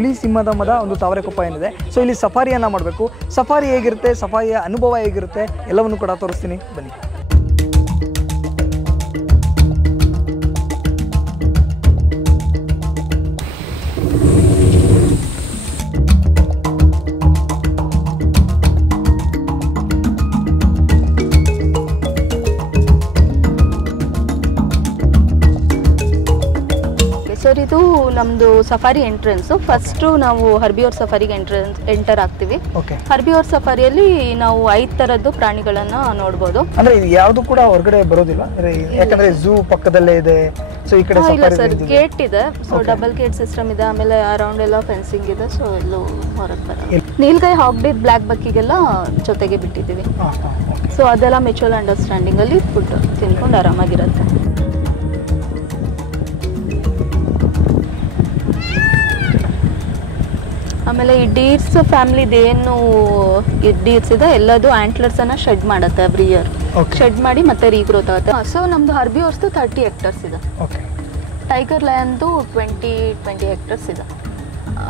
ಹುಲಿ ಸಿಂಹದ ಮದ ಒಂದು ತಾವರೆಕೊಪ್ಪ ಏನಿದೆ. ಸೊ ಇಲ್ಲಿ ಸಫಾರಿಯನ್ನು ಮಾಡಬೇಕು. ಸಫಾರಿ ಹೇಗಿರುತ್ತೆ, ಸಫಾರಿಯ ಅನುಭವ ಹೇಗಿರುತ್ತೆ ಎಲ್ಲವನ್ನು ಕೂಡ ತೋರಿಸ್ತೀನಿ, ಬನ್ನಿ. ಸರ್, ಇದು ನಮ್ಮದು ಸಫಾರಿ ಎಂಟ್ರೆನ್ಸು. ಫಸ್ಟು ನಾವು ಹರ್ಬಿಯೋರ್ ಸಫಾರಿಗೆ ಎಂಟರ್ ಆಗ್ತೀವಿ. ಹರ್ಬಿಯೋರ್ ಸಫಾರಿಯಲ್ಲಿ ನಾವು 5 ಥರದ್ದು ಪ್ರಾಣಿಗಳನ್ನು ನೋಡ್ಬೋದು. ಅಂದ್ರೆ ಇದು ಯಾವುದು ಕೂಡ ಹೊರಗಡೆ ಬರೋದಿಲ್ಲ, ಯಾಕಂದ್ರೆ ಝೂ ಪಕ್ಕದಲ್ಲೇ ಇದೆ. ಸೊ ಈ ಕಡೆ ಇಲ್ಲ ಸರ್, ಗೇಟ್ ಇದೆ. ಸೊ ಡಬಲ್ ಗೇಟ್ ಸಿಸ್ಟಮ್ ಇದೆ. ಆಮೇಲೆ ಅರೌಂಡ್ ಎಲ್ಲ ಫೆನ್ಸಿಂಗ್ ಇದೆ. ಸೊ ಎಲ್ಲೂ ಹೊರಗೆ ಬರಲ್ಲ. ನೀಲ್ಗಾಯಿ, ಹಾಕ್ಡೀರ್, ಬ್ಲ್ಯಾಕ್ ಬಕ್ಕಿಗೆಲ್ಲ ಜೊತೆಗೆ ಬಿಟ್ಟಿದ್ದೀವಿ. ಸೊ ಅದೆಲ್ಲ ಮ್ಯೂಚುವಲ್ ಅಂಡರ್ಸ್ಟ್ಯಾಂಡಿಂಗ್ ಅಲ್ಲಿ ಫುಡ್ ತಿನ್ಕೊಂಡು ಆರಾಮಾಗಿರುತ್ತೆ. ಆಮೇಲೆ ಈ ಡೀರ್ಸ್ ಫ್ಯಾಮಿಲಿದೇನು ಡೀರ್ಸ್ ಇದೆ ಎಲ್ಲದು ಆಂಟ್ಲರ್ಸನ್ನು ಶೆಡ್ ಮಾಡುತ್ತೆ ಎವ್ರಿ ಇಯರ್. ಶೆಡ್ ಮಾಡಿ ಮತ್ತೆ ರೀಗ್ರೋತ್ ಆಗುತ್ತೆ. ಸೊ ನಮ್ಮದು ಹರ್ಬಿಯೋರ್ಸ್ದು 30 ಹೆಕ್ಟರ್ಸ್ ಇದೆ. ಟೈಗರ್ ಲಯನ್ದು 20 ಹೆಕ್ಟರ್ಸ್ ಇದೆ.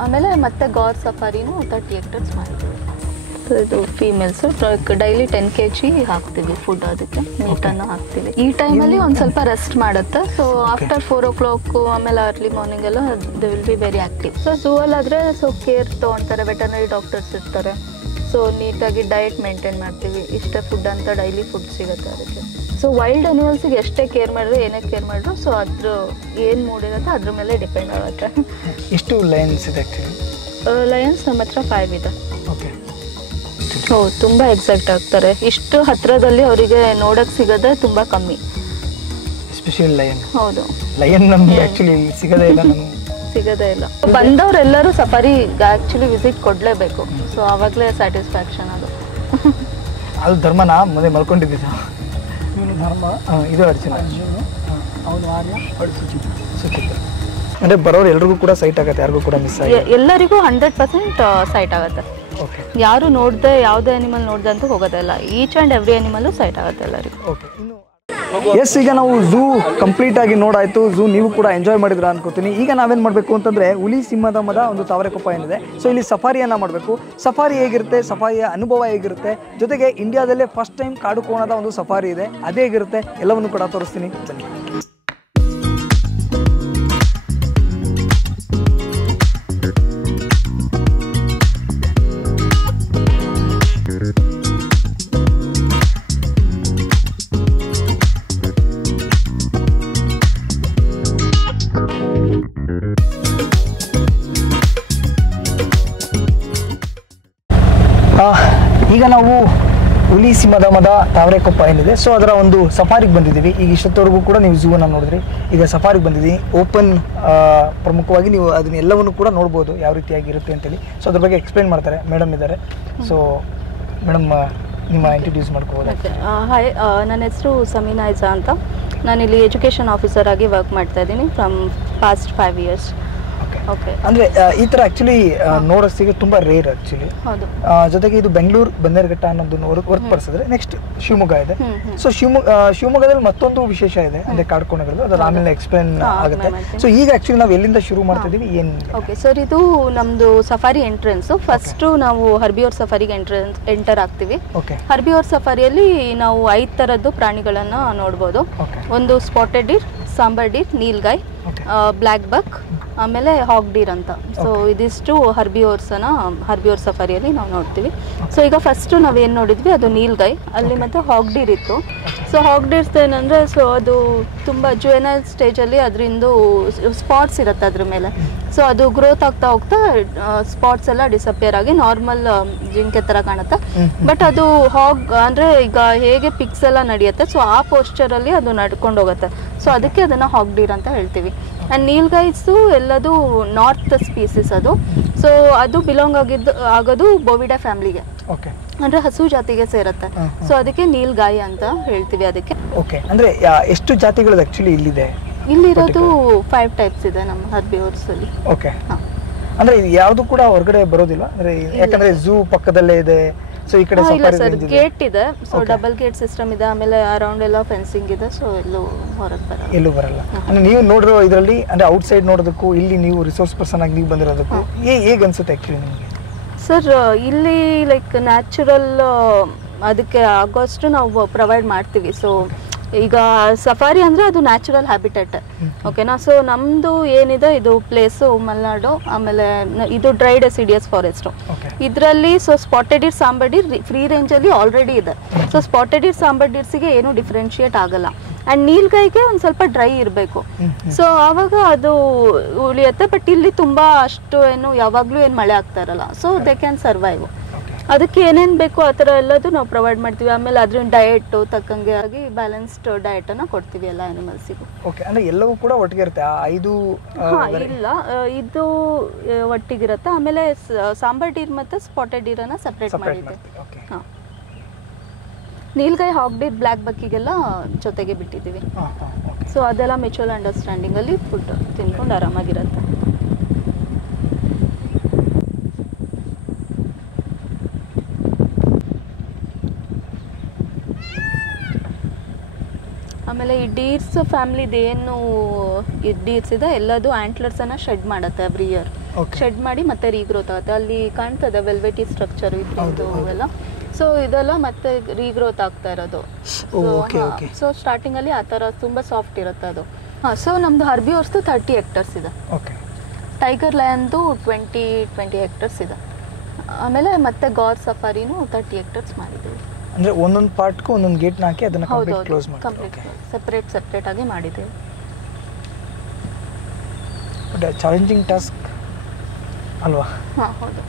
ಆಮೇಲೆ ಮತ್ತೆ ಗಾರ್ ಸಫಾರಿನೂ 30 ಹೆಕ್ಟರ್ಸ್ ಮಾಡಿದ್ದೀವಿ. ಇದು ಫೀಮೇಲ್ಸ್ ಡೈಲಿ 10 kg ಹಾಕ್ತೀವಿ ಫುಡ್. ಅದಕ್ಕೆ ಮೀಟನ್ನು ಹಾಕ್ತೀವಿ. ಈ ಟೈಮಲ್ಲಿ ಒಂದು ಸ್ವಲ್ಪ ರೆಸ್ಟ್ ಮಾಡುತ್ತೆ. ಸೊ ಆಫ್ಟರ್ 4 o'clock ಆಮೇಲೆ ಅರ್ಲಿ ಮಾರ್ನಿಂಗ್ ಎಲ್ಲ they will be very active. So zoo ಅಲ್ಲಾದರೆ ಸೊ ಕೇರ್ ತೊಗೊಳ್ತಾರೆ, ವೆಟರ್ನರಿ ಡಾಕ್ಟರ್ಸ್ ಇರ್ತಾರೆ. ಸೊ ನೀಟಾಗಿ ಡಯಟ್ ಮೇಂಟೈನ್ ಮಾಡ್ತೀವಿ. ಇಷ್ಟೇ ಫುಡ್ ಅಂತ ಡೈಲಿ ಫುಡ್ ಸಿಗುತ್ತೆ ಅದಕ್ಕೆ. ಸೊ ವೈಲ್ಡ್ ಅನಿಮಲ್ಸಿಗೆ ಎಷ್ಟೇ ಕೇರ್ ಮಾಡಿದ್ರು, ಏನೇ ಕೇರ್ ಮಾಡಿದ್ರು, ಸೊ ಅದ್ರ ಏನು ಮೂಡ್ ಇರುತ್ತೆ ಅದ್ರ ಮೇಲೆ ಡಿಪೆಂಡ್ ಆಗುತ್ತೆ. ಎಷ್ಟು ಲಯನ್ಸ್ ಇದೆ ಆ್ಯಕ್ಚುಲಿ? ಲಯನ್ಸ್ ನಮ್ಮ ಹತ್ರ 5 ಇದೆ. ತುಂಬ ಎಕ್ಸೈಟ್ ಆಗ್ತಾರೆ. ಇಷ್ಟು ಹತ್ರದಲ್ಲಿ ಅವರಿಗೆ ನೋಡಕ್ ಸಿಗೋದೇ ತುಂಬಾ ಕಮ್ಮಿ. Especially lion. ಹೌದು, ಲಯನ್ ನಮ್ಗೆ ಆಕ್ಚುಲಿ ಸಿಗೋದೇ ಇಲ್ಲ. ಬಂದವರೆಲ್ಲರೂ ಸಫಾರಿಗೆ ಆಕ್ಚುಲಿ ವಿಸಿಟ್ ಕೊಡ್ಲೇಬೇಕು. ಸೊ ಆವಾಗಲೇ ಸ್ಯಾಟಿಸ್ಫ್ಯಾಕ್ಷನ್ ಅದು. ಅದು ಧರ್ಮನಾ ಮುಂದೆ ಮಲ್ಕೊಂಡಿದ್ದ ಧರ್ಮ, ಇದು ಅರ್ಜುನ, ಅಂದ್ರೆ ಬರೋರು ಎಲ್ರಿಗೂ ಕೂಡ ಸೈಟ್ ಆಗುತ್ತೆ, ಯಾರಿಗೂ ಕೂಡ ಮಿಸ್ ಆಗಿ ಎಲ್ಲರಿಗೂ 100% ಸೈಟ್ ಆಗುತ್ತೆ. ಯಾರು ನೋಡ್ದೆ ಯಾವುದೇ ಅನಿಮಲ್ ನೋಡ್ದೆ ಅಂತೂ ಹೋಗೋದಿಲ್ಲ. Each and every animal site ಆಗುತ್ತೆ ಎಲ್ಲರಿಗೂ. ಎಸ್, ಈಗ ನಾವು ಝೂ ಕಂಪ್ಲೀಟ್ ಆಗಿ ನೋಡಾಯ್ತು. ಝೂ ನೀವು ಕೂಡ ಎಂಜಾಯ್ ಮಾಡಿದ್ರ ಅನ್ಕೋತೀನಿ. ಈಗ ನಾವೇನು ಮಾಡಬೇಕು ಅಂತಂದರೆ ಹುಲಿ ಸಿಂಹದ ಮದ ಒಂದು ತಾವರೆಕೊಪ್ಪ ಏನಿದೆ, ಸೊ ಇಲ್ಲಿ ಸಫಾರಿಯನ್ನು ಮಾಡಬೇಕು. ಸಫಾರಿ ಹೇಗಿರುತ್ತೆ, ಸಫಾರಿಯ ಅನುಭವ ಹೇಗಿರುತ್ತೆ, ಜೊತೆಗೆ ಇಂಡಿಯಾದಲ್ಲೇ ಫಸ್ಟ್ ಟೈಮ್ ಕಾಡು ಕೋಣದ ಒಂದು ಸಫಾರಿ ಇದೆ, ಅದೇ ಹೇಗಿರುತ್ತೆ ಎಲ್ಲವನ್ನು ಕೂಡ ತೋರಿಸ್ತೀನಿ, ಬನ್ನಿ. ಈಗ ನಾವು ಹುಲಿ ಸಿಂಹದ ಮದ ತಾವರೆಕೊಪ್ಪ ಏನಿದೆ, ಸೊ ಅದರ ಒಂದು ಸಫಾರಿಗೆ ಬಂದಿದ್ದೀವಿ. ಈಗ ಇಷ್ಟೊತ್ತವರೆಗೂ ಕೂಡ ನೀವು ಝೂ ಅನ್ನು ನೋಡಿದ್ರಿ. ಈಗ ಸಫಾರಿಗೆ ಬಂದಿದ್ದೀವಿ. ಓಪನ್ ಪ್ರಮುಖವಾಗಿ ನೀವು ಅದನ್ನ ಎಲ್ಲವನ್ನು ಕೂಡ ನೋಡ್ಬೋದು ಯಾವ ರೀತಿಯಾಗಿರುತ್ತೆ ಅಂತೇಳಿ. ಸೊ ಅದ್ರ ಬಗ್ಗೆ ಎಕ್ಸ್ಪ್ಲೈನ್ ಮಾಡ್ತಾರೆ ಮೇಡಮ್ ಇದ್ದಾರೆ. ಸೊ ಮೇಡಮ್, ನಿಮ್ಮ ಇಂಟ್ರೊಡ್ಯೂಸ್ ಮಾಡ್ಕೋಬೋದು? ಹಾಯ್, ನನ್ನ ಹೆಸರು ಸಮೀನಾ ಐಜಾ ಅಂತ. ನಾನಿಲ್ಲಿ ಎಜುಕೇಷನ್ ಆಫೀಸರ್ ಆಗಿ ವರ್ಕ್ ಮಾಡ್ತಾ ಇದ್ದೀನಿ ಫ್ರಮ್ ಪಾಸ್ಟ್ 5 years. ಅಂದ್ರೆ ಈ ತರ ಆಕ್ಚುಲಿ ನೋಡೋಸಿಗೆ ತುಂಬಾ ರೇರ್ ಆಕ್ಚುಲಿ. ಜೊತೆಗೆ ಇದು ಬೆಂಗಳೂರು ಬನ್ನೇರುಘಟ್ಟ ಅನ್ನೋದನ್ನ ಹೊರತುಪಡಿಸಿದ್ರೆ ನೆಕ್ಸ್ಟ್ ಶಿವಮೊಗ್ಗ ಇದೆ. ಸೊ ಶಿವಮೊಗ್ಗದಲ್ಲಿ ಮತ್ತೊಂದು ವಿಶೇಷ ಇದೆ ಅಂದ್ರೆ ಕಾಡ್ಕೋಣಗಳು, ಅದ್ರ ಆಮೇಲೆ ಎಕ್ಸ್ಪ್ಲೇನ್ ಆಗುತ್ತೆ. ಸೊ ಈಗ ಆಕ್ಚುಲಿ ನಾವು ಎಲ್ಲಿಂದ ಶುರು ಮಾಡ್ತಾ ಇದೀವಿ ಏನು? ಓಕೆ ಸರ್, ಇದು ನಮ್ದು ಸಫಾರಿ ಎಂಟ್ರೆನ್ಸ್. ಫಸ್ಟ್ ನಾವು ಹರ್ಬಿಯೋರ್ ಸಫಾರಿಗೆ ಎಂಟರ್ ಆಗ್ತೀವಿ. ಹರ್ಬಿಯೋರ್ ಸಫಾರಿಯಲ್ಲಿ ನಾವು 5 ಥರದ್ದು ಪ್ರಾಣಿಗಳನ್ನ ನೋಡ್ಬೋದು. ಒಂದು spotted deer, sambar deer, nilgai, blackbuck, ಆಮೇಲೆ ಹಾಕ್ ಡೀರ್ ಅಂತ. ಸೊ ಇದಿಷ್ಟು ಹರ್ಬಿಯೋರ್ ಸಫಾರಿಯಲ್ಲಿ ನಾವು ನೋಡ್ತೀವಿ. ಸೊ ಈಗ ಫಸ್ಟ್ ನಾವೇನು ನೋಡಿದ್ವಿ ಅದು ನೀಲ್ಗಾಯ್, ಅಲ್ಲಿ ಮತ್ತೆ ಹಾಕ್ ಡೀರ್ ಇತ್ತು. ಸೊ ಹಾಕ್ ಡೀರ್ಸ್ ಏನಂದರೆ, ಸೊ ಅದು ತುಂಬ ಜುವೆನೈಲ್ ಸ್ಟೇಜಲ್ಲಿ ಅದರಿಂದ ಸ್ಪಾಟ್ಸ್ ಇರುತ್ತೆ ಅದ್ರ ಮೇಲೆ. ಸೊ ಅದು ಗ್ರೋತ್ ಆಗ್ತಾ ಹೋಗ್ತಾ ಸ್ಪಾಟ್ಸ್ ಎಲ್ಲ ಡಿಸಪಿಯರ್ ಆಗಿ ನಾರ್ಮಲ್ ಜಿಂಕೆ ಥರ ಕಾಣುತ್ತೆ. ಬಟ್ ಅದು ಹಾಗ್ ಅಂದರೆ ಈಗ ಹೇಗೆ ಪಿಕ್ಸ್ ಎಲ್ಲ ನಡೆಯುತ್ತೆ, ಸೊ ಆ ಪೋಸ್ಚರಲ್ಲಿ ಅದು ನಡ್ಕೊಂಡು ಹೋಗುತ್ತೆ. ಸೊ ಅದಕ್ಕೆ ಅದನ್ನು ಹಾಕ್ ಡೀರ್ ಅಂತ ಹೇಳ್ತೀವಿ. ಆ್ಯಂಡ್ ನೀಲ್ಗೈಸು ಎಲ್ಲದು ನಾರ್ತ್ ಸ್ಪೀಸಿಸ್ ಅದು. ಸೊ ಅದು ಬಿಲಾಂಗ್ ಆಗೋದು ಬೋವಿಡಾ ಫ್ಯಾಮಿಲಿಗೆ, ಅಂದ್ರೆ ಹಸು ಜಾತಿಗೆ ಸೇರುತ್ತೆ. ಸೊ ಅದಕ್ಕೆ ನೀಲ್ಗಾಯಿ ಅಂತ ಹೇಳ್ತೀವಿ ಅದಕ್ಕೆ. ಓಕೆ, ಅಂದ್ರೆ ಎಷ್ಟು ಜಾತಿಗಳು ಆಕ್ಚುಲಿ ಇಲ್ಲಿದೆ? ಇಲ್ಲಿರೋದು 5 ಟೈಪ್ಸ್ ಇದೆ ನಮ್ಮ ಹರ್ಬಿಯೋರ್ಸ್ ಅಲ್ಲಿ. ಓಕೆ, ಅಂದ್ರೆ ಯಾವುದು ಕೂಡ ಹೊರಗಡೆ ಬರೋದಿಲ್ಲ ಅಂದ್ರೆ, ಯಾಕಂದ್ರೆ ಝೂ ಪಕ್ಕದಲ್ಲೇ ಇದೆ. ಸೊ ಈ ಕಡೆ ಇಲ್ಲ ಸಫಾರಿ ಸರ್, ರೇಂಜ್ ಇದೆ. ಗೇಟ್ ಇದೆ. ಸೊ ಡಬಲ್ ಗೇಟ್ ಸಿಸ್ಟಮ್ ಇದೆ. ಆಮೇಲೆ ಅರೌಂಡ್ ಎಲ್ಲ ಫೆನ್ಸಿಂಗ್ ಇದೆ. ಸೊ ಎಲ್ಲೂ ಹೊರಗೆ ಬರಲ್ಲ. ಎಲ್ಲೂ ಬರಲ್ಲ. ಅಂದ್ರೆ ನೀವು ನೋಡಿರೋ ಇದರಲ್ಲಿ ಅಂದ್ರೆ ಔಟ್ ಸೈಡ್ ನೋಡೋದಕ್ಕೂ ಇಲ್ಲಿ ನೀವು ರಿಸೋರ್ಸ್ ಪರ್ಸನ್ ಆಗಿ ನೀವು ಬಂದಿರೋದಕ್ಕೂ ಹೇಗೆ ಅನ್ಸುತ್ತೆ ಆ್ಯಕ್ಚುಲಿ ನಿಮಗೆ? ಸರ್ ಇಲ್ಲಿ ಲೈಕ್ ನ್ಯಾಚುರಲ್ ಅದಕ್ಕೆ ಆಗೋಷ್ಟು ನಾವು ಪ್ರೊವೈಡ್ ಮಾಡ್ತೀವಿ. ಸೊ ಈಗ ಸಫಾರಿ ಅಂದರೆ ಅದು ನ್ಯಾಚುರಲ್ ಹ್ಯಾಬಿಟೇಟ್, ಓಕೆನಾ. ಸೊ ನಮ್ಮದು ಏನಿದೆ ಇದು ಪ್ಲೇಸು ಮಲೆನಾಡು, ಆಮೇಲೆ ಇದು ಡ್ರೈ ಡೆಸಿಡಿಯಸ್ ಫಾರೆಸ್ಟು. ಇದರಲ್ಲಿ so spotted deer, sambar Deere free ರೇಂಜಲ್ಲಿ ಆಲ್ರೆಡಿ ಇದೆ. ಸೊ ಸ್ಪಾಟೆಡ್ ಡೀರ್, ಸಾಂಬಾರ್ ಡೀರ್ಸಿಗೆ ಏನು ಡಿಫ್ರೆನ್ಶಿಯೇಟ್ ಆಗಲ್ಲ. ಆ್ಯಂಡ್ ನೀಲ್ಗೈಗೆ ಒಂದು ಸ್ವಲ್ಪ ಡ್ರೈ ಇರಬೇಕು. ಸೊ ಆವಾಗ ಅದು ಉಳಿಯುತ್ತೆ. ಬಟ್ ಇಲ್ಲಿ ತುಂಬ ಅಷ್ಟು ಏನು ಯಾವಾಗಲೂ ಏನು ಮಳೆ ಆಗ್ತಾ ಇರಲ್ಲ. So they can survive. ಅದಕ್ಕೆ ಏನೇನು ಬೇಕು ಆ ಥರ ಎಲ್ಲದು ನಾವು ಪ್ರೊವೈಡ್ ಮಾಡ್ತೀವಿ. ಆಮೇಲೆ ಅದ್ರ ಡಯಟ್ ತಕ್ಕಂಗೆ ಆಗಿ ಬ್ಯಾಲೆನ್ಸ್ಡ್ ಡಯಟನ್ನು ಕೊಡ್ತೀವಿ ಎಲ್ಲ ಅನಿಮಲ್ಸಿಗೂ. ಓಕೆ, ಅಂದರೆ ಎಲ್ಲವೂ ಕೂಡ ಒಟ್ಟಿಗೆ ಇರುತ್ತೆ ಆ 5? ಇಲ್ಲ, ಇದು ಒಟ್ಟಿಗಿರುತ್ತೆ. ಆಮೇಲೆ ಸಾಂಬಾರ್ ಡೀರ್ ಮತ್ತು ಸ್ಪಾಟೆಡ್ ಡೀರನ್ನು ಸಪ್ರೇಟ್ ಮಾಡಿದ್ದೆ. ಹಾಂ, ನೀಲ್ಗಾಯಿ, ಹಾಕ್ ಡೀರ್, ಬ್ಲ್ಯಾಕ್ ಬಕ್ಕಿಗೆಲ್ಲ ಜೊತೆಗೆ ಬಿಟ್ಟಿದ್ದೀವಿ. ಸೊ ಅದೆಲ್ಲ ಮ್ಯೂಚುವಲ್ ಅಂಡರ್ಸ್ಟ್ಯಾಂಡಿಂಗಲ್ಲಿ ಫುಡ್ ತಿನ್ಕೊಂಡು ಆರಾಮಾಗಿರುತ್ತೆ. ಆಮೇಲೆ ಈ ಡೀರ್ಸ್ ಫ್ಯಾಮಿಲಿದು ಏನು ಈ ಡೀರ್ಸ್ ಇದೆ ಎಲ್ಲದು ಆ್ಯಂಟ್ಲರ್ಸನ್ನು ಶೆಡ್ ಮಾಡುತ್ತೆ ಎವ್ರಿ ಇಯರ್. ಶೆಡ್ ಮಾಡಿ ಮತ್ತೆ ರೀಗ್ರೋತ್ ಆಗುತ್ತೆ. ಅಲ್ಲಿ ಕಾಣ್ತದೆ ವೆಲ್ವೆಟಿ ಸ್ಟ್ರಕ್ಚರ್ ಇದ್ದು ಎಲ್ಲ. ಸೊ ಇದೆಲ್ಲ ಮತ್ತೆ ರೀಗ್ರೋತ್ ಆಗ್ತಾ ಇರೋದು. ಸೊ ಸ್ಟಾರ್ಟಿಂಗಲ್ಲಿ ಆ ಥರ ತುಂಬ ಸಾಫ್ಟ್ ಇರುತ್ತೆ ಅದು. ಹಾಂ, ಸೊ ನಮ್ಮದು ಹರ್ಬಿವರ್ಸ್ದು 30 ಹೆಕ್ಟರ್ಸ್ ಇದೆ. ಟೈಗರ್ ಲಯನ್ದು 20 ಹೆಕ್ಟರ್ಸ್ ಇದೆ. ಆಮೇಲೆ ಮತ್ತೆ ಗಾರ್ ಸಫಾರಿನೂ 30 ಹೆಕ್ಟರ್ಸ್ ಮಾಡಿದ್ದೀವಿ. ಅಂದ್ರೆ ಒಂದೊಂದು ಪಾರ್ಟ್ಗೂ ಒಂದೊಂದು ಗೇಟ್ನ ಹಾಕಿ ಅದನ್ನ ಕಂಪ್ಲೀಟ್ ಕ್ಲೋಸ್ ಮಾಡಿ ಕಂಪ್ಲೀಟ್ ಸೆಪರೇಟ್ ಆಗಿ ಮಾಡಿದ್ದೀವಿ. ಬಟ್ ಚಾಲೆಂಜಿಂಗ್ ಟಾಸ್ಕ್ ಅಲ್ವಾ? ಹಾಂ, ಹೌದು.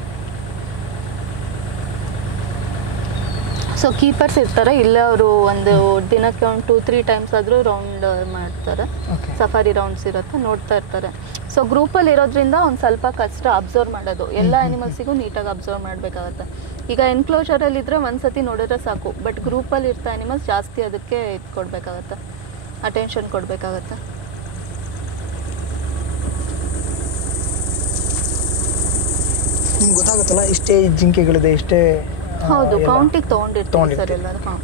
ಸೊ ಕೀಪರ್ಸ್ ಇರ್ತಾರೆ ಇಲ್ಲೇ. ಅವರು ಒಂದು ದಿನಕ್ಕೆ ಒಂದು 2-3 ಟೈಮ್ಸ್ ಆದರೂ ರೌಂಡ್ ಮಾಡ್ತಾರೆ. ಸಫಾರಿ ರೌಂಡ್ಸ್ ಇರುತ್ತೆ, ನೋಡ್ತಾ ಇರ್ತಾರೆ. ಸೊ ಗ್ರೂಪಲ್ಲಿ ಇರೋದ್ರಿಂದ ಒಂದು ಸ್ವಲ್ಪ ಕಷ್ಟ ಅಬ್ಸರ್ವ್ ಮಾಡೋದು. ಎಲ್ಲ ಆ್ಯನಿಮಲ್ಸಿಗೂ ನೀಟಾಗಿ ಅಬ್ಸರ್ವ್ ಮಾಡಬೇಕಾಗತ್ತೆ. ಈಗ ಎನ್ಕ್ಲೋಜರಲ್ಲಿ ಇದ್ದರೆ ಒಂದ್ಸತಿ ನೋಡಿದ್ರೆ ಸಾಕು. ಬಟ್ ಗ್ರೂಪಲ್ಲಿ ಇರ್ತಾ ಆ್ಯನಿಮಲ್ಸ್ ಜಾಸ್ತಿ ಅದಕ್ಕೆ ಇದು ಕೊಡಬೇಕಾಗತ್ತೆ, ಅಟೆನ್ಷನ್ ಕೊಡಬೇಕಾಗತ್ತೆ. ನಿಮ್ಗೆ ಗೊತ್ತಾಗುತ್ತಲ್ಲ ಇಷ್ಟೇ ಜಿಂಕೆಗಳಿದೆ, ಇಷ್ಟೇ. ಹೌದು, ಕೌಂಟಿಗೆ ತೊಗೊಂಡಿರ್ತೀವಿ ಸರ್ ಎಲ್ಲರೂ. ಹಾಂ,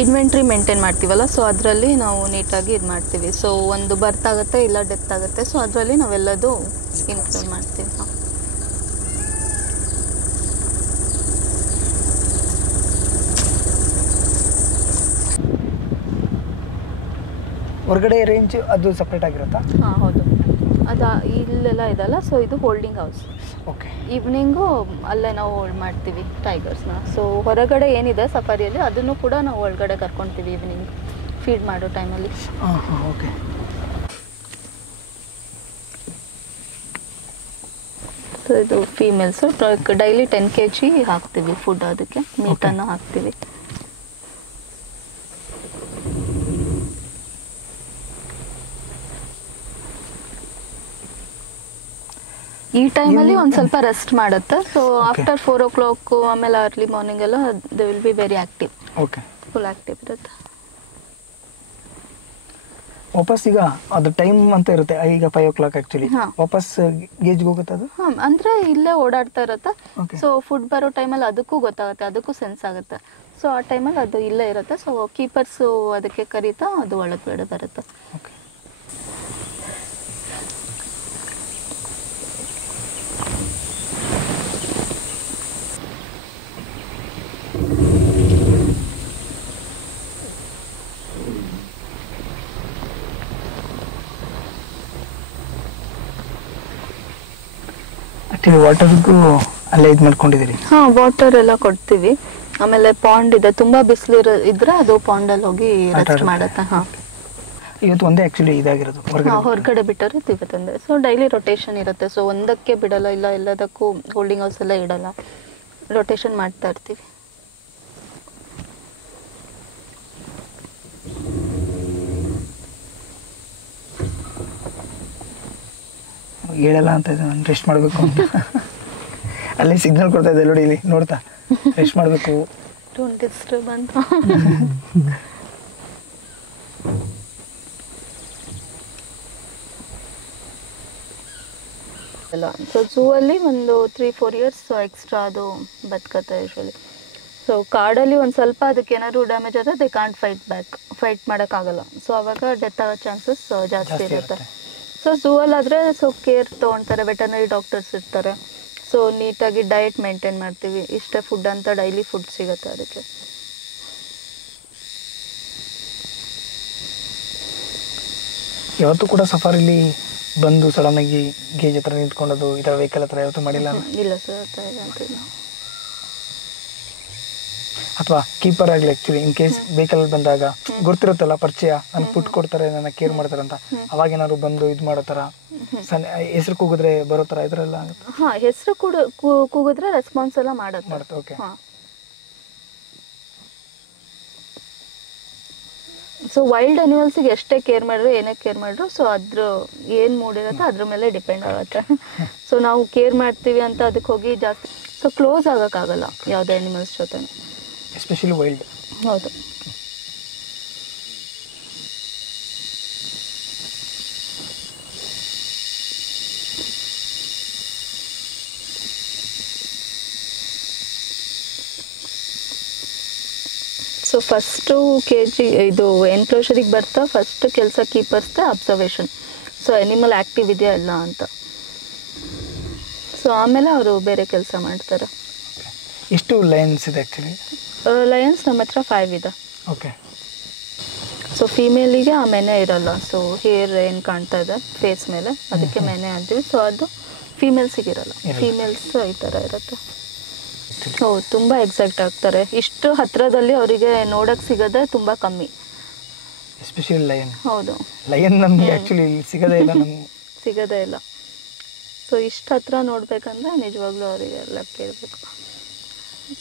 ಇನ್ವೆಂಟ್ರಿ ಮೇಂಟೈನ್ ಮಾಡ್ತೀವಲ್ಲ, ಸೊ ಅದರಲ್ಲಿ ನಾವು ನೀಟಾಗಿ ಇದು ಮಾಡ್ತೀವಿ. ಸೊ ಒಂದು ಬರ್ತ್ ಆಗುತ್ತೆ ಇಲ್ಲ ಡೆತ್ ಆಗುತ್ತೆ. ಸೊ ಅದರಲ್ಲಿ ನಾವೆಲ್ಲದು ಇನ್ಕ್ಲೂಡ್ ಮಾಡ್ತೀವಿ. ಹಾಂ, ಹೊರಗಡೆ ರೇಂಜ್ ಅದು ಸಪ್ರೇಟ್ ಆಗಿರುತ್ತಾ? ಹಾಂ, ಹೌದು. ಅದು ಇಲ್ಲೆಲ್ಲ ಇದಲ್ಲ. ಸೊ ಇದು ಹೋಲ್ಡಿಂಗ್ ಹೌಸ್. ಓಕೆ, ಈವ್ನಿಂಗು ಅಲ್ಲೇ ನಾವು ಹೋಲ್ಡ್ ಮಾಡ್ತೀವಿ ಟೈಗರ್ಸ್ನ. ಸೊ ಹೊರಗಡೆ ಏನಿದೆ ಸಫಾರಿಯಲ್ಲಿ ಅದನ್ನು ಕೂಡ ನಾವು ಒಳಗಡೆ ಕರ್ಕೊಳ್ತೀವಿ ಈವ್ನಿಂಗ್ ಫೀಡ್ ಮಾಡೋ ಟೈಮಲ್ಲಿ. ಓಕೆ. ಸೊ ಇದು ಫೀಮೇಲ್ಸು. ಡೈಲಿ 10 kg ಹಾಕ್ತೀವಿ ಫುಡ್, ಅದಕ್ಕೆ ಮೀಟನ್ನು ಹಾಕ್ತೀವಿ. ಈ ಟೈಮಲ್ಲಿ ಒಂದು ಸ್ವಲ್ಪ ರೆಸ್ಟ್ ಮಾಡುತ್ತೆ. ಸೊ ಆಫ್ಟರ್ 4 o'clock ಆಮೇಲೆ ಅರ್ಲಿ ಮಾರ್ನಿಂಗ್ ಎಲ್ಲ they will be very active. Okay, full active ಇರುತ್ತೆ. ವಾಪಸ್ ಈಗ ಅದು ಟೈಮ್ ಅಂತ ಇರುತ್ತೆ. ಈಗ 5 o'clock ಆ್ಯಕ್ಚುಲಿ ವಾಪಸ್ ಗೇಜ್ಗೆ ಹೋಗುತ್ತೆ ಅದು. ಹಾಂ, ಅಂದರೆ ಇಲ್ಲೇ ಓಡಾಡ್ತಾ ಇರುತ್ತೆ. ಸೊ ಫುಡ್ ಬರೋ ಟೈಮಲ್ಲಿ ಅದಕ್ಕೂ ಗೊತ್ತಾಗುತ್ತೆ, ಅದಕ್ಕೂ ಸೆನ್ಸ್ ಆಗುತ್ತೆ. ಸೊ ಆ ಟೈಮಲ್ಲಿ ಅದು ಇಲ್ಲೇ ಇರುತ್ತೆ. ಸೊ ಕೀಪರ್ಸು ಅದಕ್ಕೆ ಕರೀತಾ ಅದು ಒಳಗಡೆ ಬರುತ್ತೆ. ಓಕೆ. ವಾಟರ್ಗೂ ಅಲ್ಲೇ ಇದು ಮಾಡ್ಕೊಂಡಿದ್ದೀರಿ? ಹಾಂ, ವಾಟರ್ ಎಲ್ಲ ಕೊಡ್ತೀವಿ. ಆಮೇಲೆ ಪಾಂಡ್ ಇದೆ, ತುಂಬ ಬಿಸಿಲು ಇದ್ರೆ ಅದು ಪಾಂಡಲ್ಲಿ ಹೋಗಿ ರೆಸ್ಟ್ ಮಾಡುತ್ತೆ. ಹಾಂ, ಇವತ್ತು ಒಂದೇ ಆ್ಯಕ್ಚುಲಿ ಇದಾಗಿರೋದು. ಹೊರಗಡೆ ಬಿಟ್ಟರೆ ಇವತ್ತೊಂದೇ. ಸೊ ಡೈಲಿ ರೊಟೇಷನ್ ಇರುತ್ತೆ. ಸೊ ಒಂದಕ್ಕೆ ಬಿಡಲ್ಲ, ಇಲ್ಲ ಎಲ್ಲದಕ್ಕೂ ಹೋಲ್ಡಿಂಗ್ ಹೌಸ್ ಎಲ್ಲ ಇಡಲ್ಲ, ರೊಟೇಷನ್ ಮಾಡ್ತಾ ಇರ್ತೀವಿ. ಹೇಳಲ್ಲ ಅಂತ ರೆಸ್ಟ್ ಮಾಡಬೇಕು ಅಂತ ಅಲ್ಲಿ ಸಿಗ್ನಲ್ ಕೊಡ್ತಾ ಇದೆ ನೋಡಿ, ಇಲ್ಲಿ ನೋಡ್ತಾ ರೆಸ್ಟ್ ಮಾಡಬೇಕು, ಡೋಂಟ್ ಡಿಸ್ಟರ್ಬ್ ಅಂತ. ಅಲ್ಲ. ಸೊ ಝೂ ಅಲ್ಲಿ ಒಂದು 3-4 ಇಯರ್ಸ್ ಎಕ್ಸ್ಟ್ರಾ ಅದು ಬದುಕತ್ತೆ ಯೂಶಲಿ. ಸೊ ಕಾಡಲ್ಲಿ ಒಂದು ಸ್ವಲ್ಪ ಅದಕ್ಕೆ ಏನಾದ್ರು ಡ್ಯಾಮೇಜ್ ಆದರೆ ದೇ ಕಾಂಟ್ ಫೈಟ್ ಮಾಡೋಕ್ಕಾಗಲ್ಲ. ಸೊ ಅವಾಗ ಡೆತ್ ಆಗೋ ಚಾನ್ಸಸ್ ಜಾಸ್ತಿ ಇರುತ್ತೆ. ಸೊ ಝೂ ಅಲ್ಲಾದರೆ ಸೊ ಕೇರ್ ತೊಗೊಳ್ತಾರೆ, ವೆಟರ್ನರಿ ಡಾಕ್ಟರ್ಸ್ ಇರ್ತಾರೆ. ಸೊ ನೀಟಾಗಿ ಡಯಟ್ ಮೇಂಟೈನ್ ಮಾಡ್ತೀವಿ, ಇಷ್ಟೇ ಫುಡ್ ಅಂತ ಡೈಲಿ ಫುಡ್ ಸಿಗುತ್ತೆ ಅದಕ್ಕೆ. ಯಾವತ್ತೂ ಕೂಡ ಸಫಾರಿಲಿ ಬಂದು ಸಡನ್ನಾಗಿ ಗೇಜ್ ಹತ್ರ ನಿಂತ್ಕೊಂಡದು ಈ ಥರ ವೆಹಿಕಲ್ ಹತ್ರ ಯಾವತ್ತೂ ಮಾಡಿಲ್ಲ? ಇಲ್ಲ ಸರ್, ಆ ಥರ ಏನಾಗಿಲ್ಲ. ಅಥವಾ ಕೀಪರ್ ಆಗಲಿ ಆ್ಯಕ್ಚುಲಿ ಇನ್ ಕೇಸ್ ವೆಹಿಕಲ್ ಬಂದಾಗ ಗೊತ್ತಿರುತ್ತಲ್ಲ ಪರಿಚಯ, ನನಗೆ ಫುಡ್ ಕೊಡ್ತಾರೆ, ನನ್ನ ಕೇರ್ ಮಾಡ್ತಾರೆ ಅಂತ, ಅವಾಗ ಏನಾದ್ರು ಬಂದು ಇದು ಮಾಡೋ ಥರ ಹೆಸರು ಕೂಗಿದ್ರೆ ಬರೋ ಥರ ಇದರೆಲ್ಲ ಆಗುತ್ತೆ? ಹಾಂ, ಹೆಸರು ಕೂಗಿದ್ರೆ ರೆಸ್ಪಾನ್ಸ್ ಎಲ್ಲ ಮಾಡುತ್ತೆ. ಓಕೆ. ಸೊ ವೈಲ್ಡ್ ಅನಿಮಲ್ಸಿಗೆ ಎಷ್ಟೇ ಕೇರ್ ಮಾಡಿದ್ರು ಏನೇ ಕೇರ್ ಮಾಡಿದ್ರು ಸೊ ಅದ್ರ ಏನು ಮೂಡಿರುತ್ತೆ ಅದ್ರ ಮೇಲೆ ಡಿಪೆಂಡ್ ಆಗುತ್ತೆ. ಸೊ ನಾವು ಕೇರ್ ಮಾಡ್ತೀವಿ ಅಂತ ಅದಕ್ಕೆ ಹೋಗಿ ಜಾಸ್ತಿ ಸೊ ಕ್ಲೋಸ್ ಆಗೋಕ್ಕಾಗಲ್ಲ ಯಾವುದೇ ಅನಿಮಲ್ಸ್ ಜೊತೆ, ಎಸ್ಪೆಷಲಿ ವೈಲ್ಡ್. ಹೌದು. ಸೊ ಫಸ್ಟು ಇದು ಎನ್ಕ್ಲೋಷರಿಗೆ ಬರ್ತಾ ಫಸ್ಟ್ ಕೆಲಸ ಕೀಪರ್ಸ್ದೆ ಅಬ್ಸರ್ವೇಷನ್. ಸೊ ಅನಿಮಲ್ ಆ್ಯಕ್ಟಿವ್ ಇದೆಯಾ ಇಲ್ಲ ಅಂತ. ಸೊ ಆಮೇಲೆ ಅವರು ಬೇರೆ ಕೆಲಸ ಮಾಡ್ತಾರೆ. ಎಷ್ಟು ಲಯನ್ಸ್ ಇದೆ ಆ್ಯಕ್ಚುಲಿ? ಲಯನ್ಸ್ ನಮ್ಮ ಹತ್ರ 5 ಇದೆ. ಓಕೆ. ಸೊ ಫೀಮೇಲಿಗೆ ಆ ಮೆನೆ ಇರಲ್ಲ. ಸೊ ಹೇರ್ ಏನು ಕಾಣ್ತಾ ಇದೆ ಫೇಸ್ ಮೇಲೆ ಅದಕ್ಕೆ ಮೆನೆ ಅಂತೀವಿ. ಸೊ ಅದು ಫೀಮೇಲ್ಸಿಗೆ ಇರಲ್ಲ, ಫೀಮೇಲ್ಸ್ ಈ ಥರ ಇರುತ್ತೆ. ಹೌದು, ತುಂಬ ಎಕ್ಸೈಟ್ ಆಗ್ತಾರೆ. ಇಷ್ಟು ಹತ್ತಿರದಲ್ಲಿ ಅವರಿಗೆ ನೋಡೋಕ್ಕೆ ಸಿಗೋದೇ ತುಂಬ ಕಮ್ಮಿ, ಎಸ್ಪೆಷಲಿ ಲಯನ್. ಹೌದು, ಲಯನ್ ನಮಗೆ ಆ್ಯಕ್ಚುಲಿ ಸಿಗೋದೇ ಇಲ್ಲ, ನಮ್ಗೆ ಸಿಗೋದೇ ಇಲ್ಲ. ಸೊ ಇಷ್ಟು ಹತ್ರ ನೋಡ್ಬೇಕಂದ್ರೆ ನಿಜವಾಗ್ಲೂ ಅವರಿಗೆಲ್ಲ ಕೇಳಬೇಕು.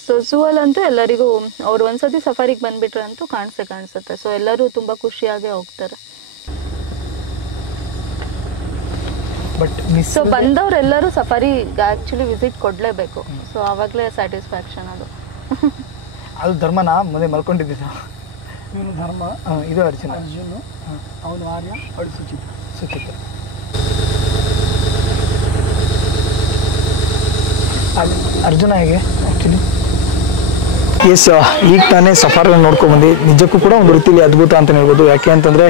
ಸೊ ಝೂ ಅಲ್ಲಂತೂ ಎಲ್ಲರಿಗೂ ಅವ್ರು ಒಂದ್ಸತಿ ಸಫಾರಿಗೆ ಬಂದುಬಿಟ್ರೆ ಅಂತೂ ಕಾಣಿಸುತ್ತೆ. ಸೊ ಎಲ್ಲರೂ ತುಂಬ ಖುಷಿಯಾಗೇ ಹೋಗ್ತಾರೆ. ಸೊ ಬಂದವರೆಲ್ಲರೂ ಸಫಾರಿಗೆ ಆ್ಯಕ್ಚುಲಿ ವಿಸಿಟ್ ಕೊಡಲೇಬೇಕು. ಸೊ ಆವಾಗಲೇ ಸ್ಯಾಟಿಸ್ಫ್ಯಾಕ್ಷನ್ ಅದು. ಅದು ಧರ್ಮನ ಮುಂದೆ ಮಲ್ಕೊಂಡಿದ್ದ ಧರ್ಮ, ಇದು ಅರ್ಜುನ, ಅವನು ಆರ್ಯ, ಅವಳು ಸುಚಿತ್ರ. ಅರ್ಜುನ ಹೇಗೆ ಆ್ಯಕ್ಚುಲಿ? ಎಸ್, ಈಗ ತಾನೇ ಸಫಾರಿಯನ್ನು ನೋಡ್ಕೊಂಡ್ಬಂದು ನಿಜಕ್ಕೂ ಕೂಡ ಒಂದು ರೀತಿಯಲ್ಲಿ ಅದ್ಭುತ ಅಂತ ಹೇಳ್ಬೋದು. ಯಾಕೆ ಅಂತಂದರೆ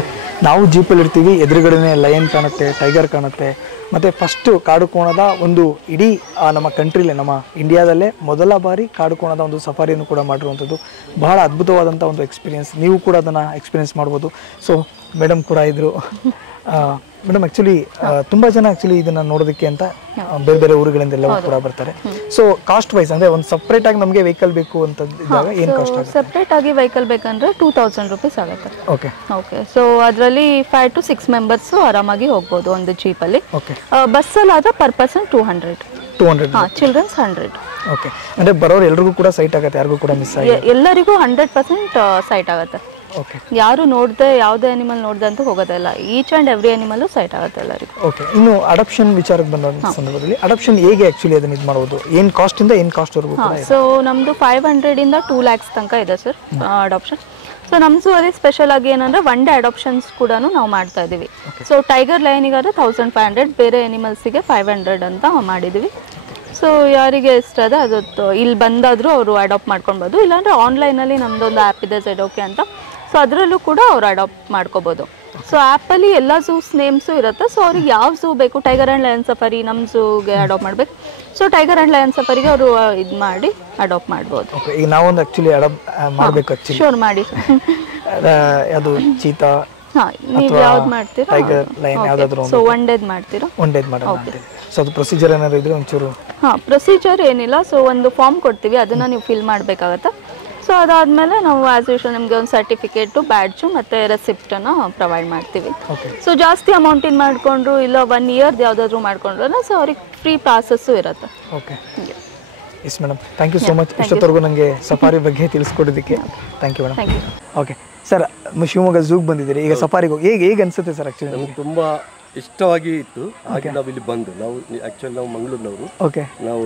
ನಾವು ಜೀಪಲ್ಲಿ ಇರ್ತೀವಿ, ಎದುರುಗಡೆನೇ ಲಯನ್ ಕಾಣುತ್ತೆ, ಟೈಗರ್ ಕಾಣುತ್ತೆ. ಮತ್ತು ಫಸ್ಟು ಕಾಡುಕೋಣದ ಒಂದು ಇಡೀ ನಮ್ಮ ಕಂಟ್ರಿಲೇ, ನಮ್ಮ ಇಂಡಿಯಾದಲ್ಲೇ ಮೊದಲ ಬಾರಿ ಕಾಡುಕೋಣದ ಒಂದು ಸಫಾರಿಯನ್ನು ಕೂಡ ಮಾಡಿರುವಂಥದ್ದು ಬಹಳ ಅದ್ಭುತವಾದಂಥ ಒಂದು ಎಕ್ಸ್ಪೀರಿಯೆನ್ಸ್. ನೀವು ಕೂಡ ಅದನ್ನು ಎಕ್ಸ್ಪೀರಿಯೆನ್ಸ್ ಮಾಡ್ಬೋದು. ಸೊ ಮೇಡಮ್ ಕೂಡ ಇದ್ದರು. ಮೇಡಮ್ ಆ್ಯಕ್ಚುಲಿ ತುಂಬ ಜನ ಆ್ಯಕ್ಚುಲಿ ಇದನ್ನು ನೋಡೋದಕ್ಕೆ ಅಂತ ಬೇರೆ ಬೇರೆ ಊರುಗಳಿಂದೆಲ್ಲವೂ ಕೂಡ ಬರ್ತಾರೆ. ಸೊ ಕಾಸ್ಟ್ ವೈಸ್ ಅಂದರೆ ಒಂದು ಸಪ್ರೇಟಾಗಿ ನಮಗೆ ವೆಹಿಕಲ್ ಬೇಕು ಅಂತಂದಿದ್ದಾಗ ಏನು ಕಾಸ್ಟ್ ಆಗುತ್ತೆ? ಸಪ್ರೇಟಾಗಿ ವೆಹಿಕಲ್ ಬೇಕಂದ್ರೆ 2000 ರೂಪೀಸ್ ಆಗುತ್ತೆ. ಓಕೆ. ಸೊ ಅದರಲ್ಲಿ 5 to 6 ಮೆಂಬರ್ಸು ಆರಾಮಾಗಿ ಹೋಗ್ಬೋದು ಒಂದು ಜೀಪಲ್ಲಿ. ಓಕೆ. ಬಸ್ಸಲ್ಲಾದರೆ ಪರ್ ಪರ್ಸನ್ 200. ಹಾಂ, ಚಿಲ್ಡ್ರನ್ಸ್ 100. ಓಕೆ. ಅಂದರೆ ಬರೋರು ಎಲ್ರಿಗೂ ಕೂಡ ಸೈಟ್ ಆಗುತ್ತೆ, ಯಾರಿಗೂ ಕೂಡ ಮಿಸ್ ಆಗಿ ಎಲ್ಲರಿಗೂ 100% ಸೈಟ್ ಆಗುತ್ತೆ. ಓಕೆ. ಯಾರು ನೋಡದೆ ಯಾವುದೇ ಅನಿಮಲ್ ನೋಡದೆ ಅಂತ ಹೋಗೋದಿಲ್ಲ. Each and every animal site ಆಗುತ್ತೆ ಎಲ್ಲರಿಗೂ. ಓಕೆ. ಇನ್ನು ಅಡಾಪ್ಷನ್ ವಿಚಾರಕ್ಕೆ ಬಂದ ಸಂದರ್ಭದಲ್ಲಿ ಅಡಾಪ್ಷನ್ ಹೇಗೆ ಆ್ಯಕ್ಚುಲಿ ಅದನ್ನ ಇದು ಮಾಡ್ಬೋದು? ಏನು ಕಾಸ್ಟಿಂದ ಏನು ಕಾಸ್ಟ್ವರೆಗೂ? ಸೊ ನಮ್ಮದು 500 ಇಂದ 2 lakhs ತನಕ ಇದೆ ಸರ್ ಅಡಾಪ್ಷನ್. ಸೊ ನಮ್ಮ ಝೂ ಅಲ್ಲಿ ಸ್ಪೆಷಲ್ ಆಗಿ ಏನಂದ್ರೆ 1 day ಅಡಾಪ್ಷನ್ಸ್ ಕೂಡ ನಾವು ಮಾಡ್ತಾ ಇದ್ದೀವಿ. ಸೊ ಟೈಗರ್ ಲಯನಿಗಾದ್ರೆ 1500, ಬೇರೆ ಅನಿಮಲ್ಸಿಗೆ 500 ಅಂತ ಮಾಡಿದ್ದೀವಿ. ಸೊ ಯಾರಿಗೆ ಇಷ್ಟ ಅದೇ ಅದು ಇಲ್ಲಿ ಬಂದಾದರೂ ಅವರು ಅಡಾಪ್ಟ್ ಮಾಡ್ಕೊಳ್ಬೋದು. ಇಲ್ಲಾಂದರೆ ಆನ್ಲೈನಲ್ಲಿ ನಮ್ಮದೊಂದು ಆ್ಯಪ್ ಇದೆ ZOK ಅಂತ. ಸೊ ಅದರಲ್ಲೂ ಕೂಡ ಅವ್ರು ಅಡಾಪ್ಟ್ ಮಾಡ್ಕೋಬೋದು. ಸೊ ಆ್ಯಪಲ್ಲಿ ಎಲ್ಲ ಝೂಸ್ ನೇಮ್ಸು ಇರುತ್ತೆ. ಸೊ ಅವ್ರಿಗೆ ಯಾವ ಝೂ ಬೇಕು, ಟೈಗರ್ ಆ್ಯಂಡ್ ಲಯನ್ ಸಫಾರಿ ನಮ್ಮ ಝೂಗೆ ಅಡಾಪ್ಟ್ ಮಾಡಬೇಕು. ಸೊ ಟೈಗರ್ ಆ್ಯಂಡ್ ಲಯನ್ ಸಫಾರಿಗೆ ಅವರು ಇದು ಮಾಡಿ ಅಡಾಪ್ಟ್ ಮಾಡ್ಬೋದು. ಈಗ ನಾವೊಂದು ಆ್ಯಕ್ಚುಲಿ ಅಡಾಪ್ಟ್ ಮಾಡಬೇಕು ಆ್ಯಕ್ಚುಲಿ. ಶೋರ್ ಮಾಡಿ. ಅದು ಚೀತಾ, ಹಾಂ, ನೀವು ಯಾವ್ದು ಮಾಡ್ತೀರಾ? ಟೈಗರ್, ಲಯನ್ ಯಾವುದಾದ್ರೂ ಸೊ 1 day ಮಾಡ್ತೀರಾ? 1 day ಮಾಡೋಣ. ಸೊ ಅದು ಪ್ರೊಸೀಜರ್ ಏನಾದ್ರು ಇದ್ರೆ ಒಂಚೂರು? ಹಾಂ, ಪ್ರೊಸೀಜರ್ ಏನಿಲ್ಲ. ಸೊ ಒಂದು ಫಾರ್ಮ್ ಕೊಡ್ತೀವಿ, ಅದನ್ನು ನೀವು ಫಿಲ್ ಮಾಡಬೇಕಾಗತ್ತೆ. ಸೊ ಅದಾದಮೇಲೆ ನಾವು ಆ್ಯಸ್ ಯೂಶುವಲ್ ನಿಮಗೆ ಒಂದು ಸರ್ಟಿಫಿಕೇಟು, ಬ್ಯಾಡ್ಜು ಮತ್ತು ರೆಸಿಪ್ಟನ್ನು ಪ್ರೊವೈಡ್ ಮಾಡ್ತೀವಿ. ಸೊ ಜಾಸ್ತಿ ಅಮೌಂಟಿನ ಮಾಡಿಕೊಂಡ್ರು ಇಲ್ಲ 1 year ಯಾವುದಾದ್ರೂ ಮಾಡ್ಕೊಂಡ್ರು ಸೊ ಅವ್ರಿಗೆ ಫ್ರೀ ಪ್ರಾಸೆಸ್ಸು ಇರುತ್ತೆ. Okay. Yes madam, thank you so much. ಇಷ್ಟೊತ್ತವರೆಗೂ ನನಗೆ ಸಫಾರಿ ಬಗ್ಗೆ ತಿಳಿಸ್ಕೊಡೋದಕ್ಕೆ thank you madam. Thank you. Okay sir, Shivamogga ಝೂಗೆ ಬಂದಿದ್ದೀರಿ. ಈಗ ಸಫಾರಿಗೆ ಹೇಗೆ ಅನಿಸುತ್ತೆ ಸರ್? ಆ್ಯಕ್ಚುಲಿ ನಮಗೆ ತುಂಬ ಇಷ್ಟವಾಗಿ ಇತ್ತು. ಹಾಗೆ ನಾವು ಇಲ್ಲಿ ಬಂದು ನಾವು ಆ್ಯಕ್ಚುಲಿ ನಾವು ಮಂಗಳೂರಿನವರು. ಓಕೆ. ನಾವು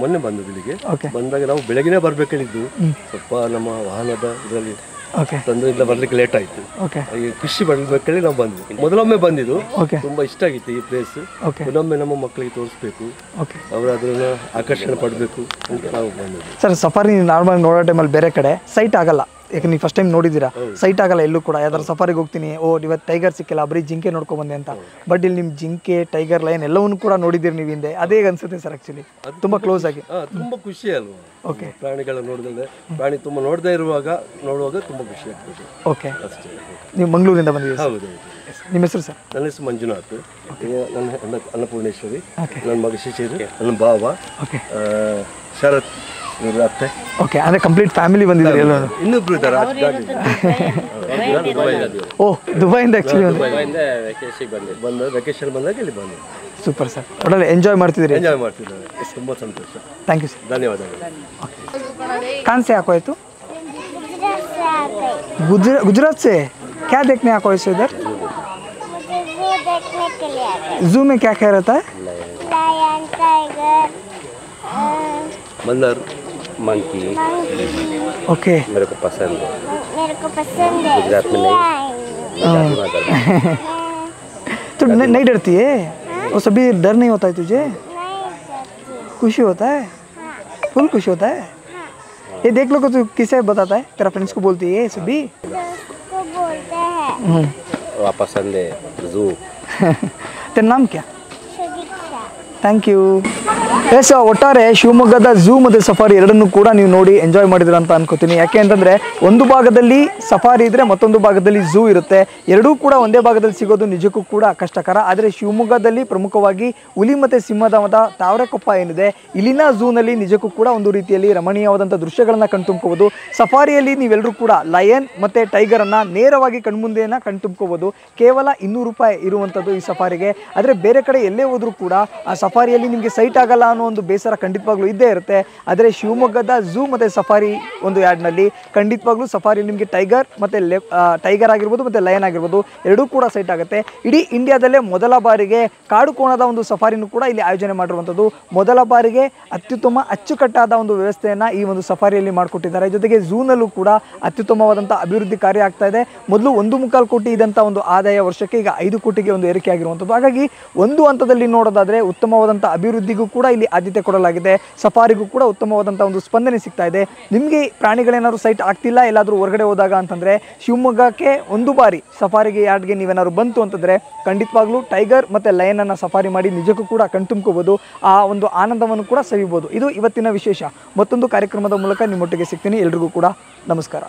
ಮೊನ್ನೆ ಬಂದದ್ದು ಇಲ್ಲಿಗೆ. ಓಕೆ. ಬಂದಾಗ ನಾವು ಬೆಳಗಿನೇ ಬರಬೇಕೇಳಿದ್ದು, ಸ್ವಲ್ಪ ನಮ್ಮ ವಾಹನದ ಇದರಲ್ಲಿ ಓಕೆ ತೊಂದರೆಯಿಂದ ಬರ್ಲಿಕ್ಕೆ ಲೇಟ್ ಆಯ್ತು. ಓಕೆ ಈ ಖುಷಿ ಪಡ್ಬೇಕೇಳಿ ನಾವು ಬಂದ್ವಿ. ಮೊದಲೊಮ್ಮೆ ಬಂದಿದ್ದು, ಓಕೆ ತುಂಬಾ ಇಷ್ಟ ಆಗಿತ್ತು ಈ ಪ್ಲೇಸ್. ಓಕೆ ಇನ್ನೊಮ್ಮೆ ನಮ್ಮ ಮಕ್ಕಳಿಗೆ ತೋರಿಸ್ಬೇಕು, ಓಕೆ ಅವರು ಅದನ್ನ ಆಕರ್ಷಣೆ ಪಡಬೇಕು ಅಂತ ನಾವು ಬಂದಿದ್ವಿ. ಸರ್ ಸಫಾರಿ ನಾರ್ಮಲ್ ನೋಡೋ ಟೈಮಲ್ಲಿ ಬೇರೆ ಕಡೆ ಸೈಟ್ ಆಗಲ್ಲ, ಯಾಕೆ ನೀವು ಫಸ್ಟ್ ಟೈಮ್ ನೋಡಿದ್ದೀರಾ, ಸೈಟ್ ಆಗಲ್ಲ ಎಲ್ಲೂ ಕೂಡ. ಯಾವ್ದಾದ್ರು ಸಫಾರಿಗೆ ಹೋಗ್ತೀನಿ, ಇವತ್ತು ಟೈಗರ್ ಸಿಕ್ಕಿಲ್ಲ, ಬರೀ ಜಿಂಕೆ ನೋಡ್ಕೊ ಬಂದೆ ಅಂತ. ಬಟ್ ಇಲ್ಲಿ ನಿಮ್ಮ ಜಿಂಕೆ, ಟೈಗರ್, ಲಯನ್ ಎಲ್ಲವನ್ನೂ ಕೂಡ ನೋಡಿದ್ದೀರಿ ನೀವು ಹಿಂದೆ. ಅದೇ ಅನ್ಸುತ್ತೆ ಸರ್ ಆ್ಯಕ್ಚುಲಿ ತುಂಬ ಕ್ಲೋಸ್ ಆಗಿ. ತುಂಬಾ ಖುಷಿ ಅಲ್ವಾ ಓಕೆ ಪ್ರಾಣಿಗಳ ನೋಡಿದ್ರೆ. ಪ್ರಾಣಿ ತುಂಬ ನೋಡದೇ ನೋಡುವಾಗ ತುಂಬಾ ಖುಷಿ ಆಗ್ತದೆ ಓಕೆ. ಅಷ್ಟೇ. ನೀವು ಮಂಗಳೂರಿಂದ ಬಂದಿದ್ದೀರಿ? ಹೌದು. ನಿಮ್ಮ ಹೆಸರು ಸರ್? ನನ್ನ ಹೆಸರು ಮಂಜುನಾಥ್, ನನ್ನ ಅನ್ನಪೂರ್ಣೇಶ್ವರಿ, ನನ್ನ ಮಗ ಶಿಶಿರ್, ನನ್ನ ಭಾವ ಶರತ್, ಇವ್ರ ಅತ್ತೆ. ಓಕೆ, ಅಂದರೆ ಕಂಪ್ಲೀಟ್ ಫ್ಯಾಮಿಲಿ ಬಂದಿದ್ದೀರಿ ಎಲ್ಲ? ಇನ್ನೊಬ್ರು ಇದ್ದಾರೆ. ಓ, ದುಬೈಯಿಂದ ಆ್ಯಕ್ಚುಲಿ ಬಂದ ವೆಕೇಶನ್ ಬಂದಾಗ ಇಲ್ಲಿ ಬಂದೆ. ಸೂಪರ್ ಸರ್, ಒಳ್ಳೆ ಎಂಜಾಯ್ ಮಾಡ್ತಿದ್ದೀರಿ? ಎಂಜಾಯ್ ಮಾಡ್ತಿದ್ದಾರೆ, ತುಂಬ ಸಂತೋಷ. Thank you sir. ಧನ್ಯವಾದಗಳು. कहाँ से आको है तू? गुजरात से। क्या देखने आको है इधर? देखने के लिए जू में क्या क्या रहता है? लायन, टाइगर, बंदर, मंकी ओके, मेरे को पसंद है। मेरे को पसंद है। गुजरात में नहीं। तो नहीं डरती है? वो सभी डर नहीं होता है तुझे? खुशी होता है? फुल खुशी होता है? ये देख लो, को तू किसे बताता है? तेरा फ्रेंड्स को बोलती है सभी? दोस्त को बोलते हैं। वहाँ पसंद है जू। तेरा नाम क्या? सुदीक्षा। Thank you. ಎಸ್, ಒಟ್ಟಾರೆ ಶಿವಮೊಗ್ಗದ ಝೂ ಮತ್ತು ಸಫಾರಿ ಎರಡನ್ನೂ ಕೂಡ ನೀವು ನೋಡಿ ಎಂಜಾಯ್ ಮಾಡಿದಿರ ಅಂತ ಅನ್ಕೋತೀನಿ. ಯಾಕೆ ಅಂತಂದರೆ ಒಂದು ಭಾಗದಲ್ಲಿ ಸಫಾರಿ ಇದ್ದರೆ ಮತ್ತೊಂದು ಭಾಗದಲ್ಲಿ ಝೂ ಇರುತ್ತೆ. ಎರಡೂ ಕೂಡ ಒಂದೇ ಭಾಗದಲ್ಲಿ ಸಿಗೋದು ನಿಜಕ್ಕೂ ಕೂಡ ಕಷ್ಟಕರ. ಆದರೆ ಶಿವಮೊಗ್ಗದಲ್ಲಿ ಪ್ರಮುಖವಾಗಿ ಹುಲಿ ಮತ್ತು ಸಿಂಹದ ತಾವರೆಕೊಪ್ಪ ಏನಿದೆ, ಇಲ್ಲಿನ ಝೂನಲ್ಲಿ ನಿಜಕ್ಕೂ ಕೂಡ ಒಂದು ರೀತಿಯಲ್ಲಿ ರಮಣೀಯವಾದಂಥ ದೃಶ್ಯಗಳನ್ನು ಕಣ್ತುಂಬ್ಕೋಬೋದು. ಸಫಾರಿಯಲ್ಲಿ ನೀವೆಲ್ಲರೂ ಕೂಡ ಲಯನ್ ಮತ್ತು ಟೈಗರನ್ನು ನೇರವಾಗಿ ಕಣ್ಮುಂದೆಯನ್ನು ಕಣ್ತುಂಬ್ಕೋಬೋದು. ಕೇವಲ 200 ರೂಪಾಯಿ ಇರುವಂಥದ್ದು ಈ ಸಫಾರಿಗೆ. ಆದರೆ ಬೇರೆ ಕಡೆ ಎಲ್ಲೇ ಹೋದರೂ ಕೂಡ ಆ ಸಫಾರಿಯಲ್ಲಿ ನಿಮಗೆ ಸೈಟ್ ಆಗಲ್ಲ ಅನ್ನೋ ಒಂದು ಬೇಸರ ಖಂಡಿತವಾಗ್ಲೂ ಇದ್ದೇ ಇರುತ್ತೆ. ಆದರೆ ಶಿವಮೊಗ್ಗದ ಝೂ ಮತ್ತು ಸಫಾರಿ ಒಂದು ಯಾರ್ಡ್ನಲ್ಲಿ ಖಂಡಿತವಾಗ್ಲೂ ಸಫಾರಿ ನಿಮಗೆ ಟೈಗರ್ ಆಗಿರ್ಬೋದು ಮತ್ತು ಲಯನ್ ಆಗಿರ್ಬೋದು ಎರಡೂ ಕೂಡ ಸೈಟ್ ಆಗುತ್ತೆ. ಇಡೀ ಇಂಡಿಯಾದಲ್ಲೇ ಮೊದಲ ಬಾರಿಗೆ ಕಾಡು ಕೋಣದ ಒಂದು ಸಫಾರಿನೂ ಕೂಡ ಇಲ್ಲಿ ಆಯೋಜನೆ ಮಾಡಿರುವಂಥದ್ದು. ಮೊದಲ ಬಾರಿಗೆ ಅತ್ಯುತ್ತಮ ಅಚ್ಚುಕಟ್ಟಾದ ಒಂದು ವ್ಯವಸ್ಥೆಯನ್ನು ಈ ಒಂದು ಸಫಾರಿಯಲ್ಲಿ ಮಾಡಿಕೊಟ್ಟಿದ್ದಾರೆ. ಜೊತೆಗೆ ಝೂನಲ್ಲೂ ಕೂಡ ಅತ್ಯುತ್ತಮವಾದಂಥ ಅಭಿವೃದ್ಧಿ ಕಾರ್ಯ ಆಗ್ತಾ ಇದೆ. ಮೊದಲು 1.25 ಕೋಟಿ ಇದ್ದಂಥ ಒಂದು ಆದಾಯ ವರ್ಷಕ್ಕೆ ಈಗ 5 ಕೋಟಿಗೆ ಒಂದು ಏರಿಕೆ ಆಗಿರುವಂಥದ್ದು. ಹಾಗಾಗಿ ಒಂದು ಹಂತದಲ್ಲಿ ನೋಡೋದಾದರೆ ಉತ್ತಮವಾದಂಥ ಅಭಿವೃದ್ಧಿಗೂ ಕೂಡ ಇಲ್ಲಿ ಆದ್ಯತೆ ಕೊಡಲಾಗಿದೆ. ಸಫಾರಿಗೂ ಕೂಡ ಉತ್ತಮವಾದಂಥ ಒಂದು ಸ್ಪಂದನೆ ಸಿಗ್ತಾ ಇದೆ. ನಿಮಗೆ ಪ್ರಾಣಿಗಳೇನಾದ್ರು ಸೈಟ್ ಆಗ್ತಿಲ್ಲ ಎಲ್ಲಾದರೂ ಹೊರಗಡೆ ಹೋದಾಗ ಅಂತಂದರೆ ಶಿವಮೊಗ್ಗಕ್ಕೆ ಒಂದು ಬಾರಿ ಸಫಾರಿಗೆ ಯಾರ್ಡ್ಗೆ ನೀವೇನಾದ್ರು ಬಂತು ಅಂತಂದರೆ ಖಂಡಿತವಾಗ್ಲೂ ಟೈಗರ್ ಮತ್ತು ಲಯನನ್ನು ಸಫಾರಿ ಮಾಡಿ ನಿಜಕ್ಕೂ ಕೂಡ ಕಣ್ತುಂಬ್ಕೋಬೋದು. ಆ ಒಂದು ಆನಂದವನ್ನು ಕೂಡ ಸವಿಬೋದು. ಇದು ಇವತ್ತಿನ ವಿಶೇಷ. ಮತ್ತೊಂದು ಕಾರ್ಯಕ್ರಮದ ಮೂಲಕ ನಿಮ್ಮೊಟ್ಟಿಗೆ ಸಿಗ್ತೀನಿ. ಎಲ್ರಿಗೂ ಕೂಡ ನಮಸ್ಕಾರ.